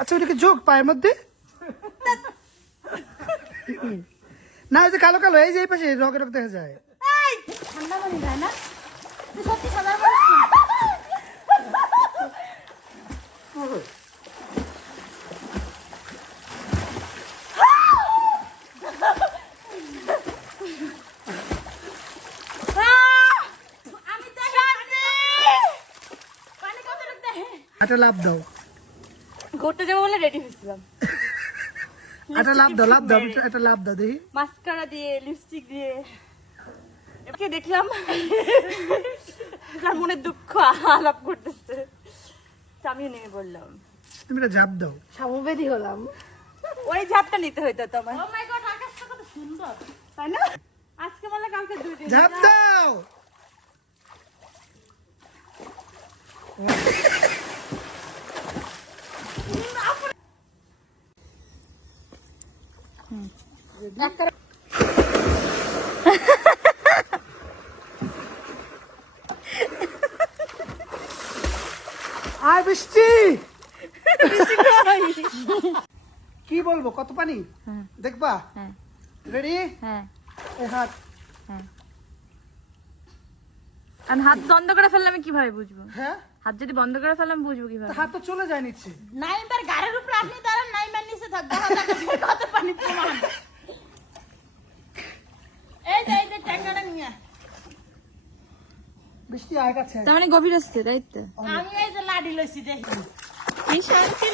আচ্ছা ওটাকে যোগ পায়ের মধ্যে না, ওই যে কালো কালো এই যে এই পাশে রকে রক দেখা যায়। ঠান্ডা পানি যায় না, তুই সত্যি সাঁতার পারিস না? আমি তো পানি কত রাখতে একটা লাভ দাও, ঘুরতে যাবো বলে রেডি হয়েছিলাম, একটা লাভ দাও, লাভ দাও, একটা লাভ দাও দেখি। মাস্কারা দিয়ে লিপস্টিক দিয়ে একে দেখলাম তার মনে দুঃখ আলাপ করতেছে, তো আমিও নেমে পড়লাম, তুমি একটা ঝাঁপ দাও। সমবেধি হলাম। ওই ঝাপটা নিতে হইতো তোমার। ও মাই গড, আকাশটা কত সুন্দর, তাই না? আজকে বলে কালকে দুই দিন ঝাঁপ দাও। আর বৃষ্টি কি বলবো, কত পানি দেখবা? রেডি? হ্যাঁ, এই হাত আর হাত বন্ধ করে ফেললে আমি কিভাবে বুঝবো? হ্যাঁ, হাত যদি বন্ধ করে ফেললাম বুঝবো কিভাবে? হাত তো চলে যায় নিচ্ছে। নাইমার গাড়ির উপরে আপনি দাঁড়ান, নাইমার নিচে থাক, দেখা যাক কত পানি প্রমাণ। এই যে ট্যাঙ্গাটা নিয়ে বৃষ্টি আয় কাছে। তার মানে গভীর আসছে, তাই তো? আমি এই যে লাডি লইছি দেখি। এই শান্তি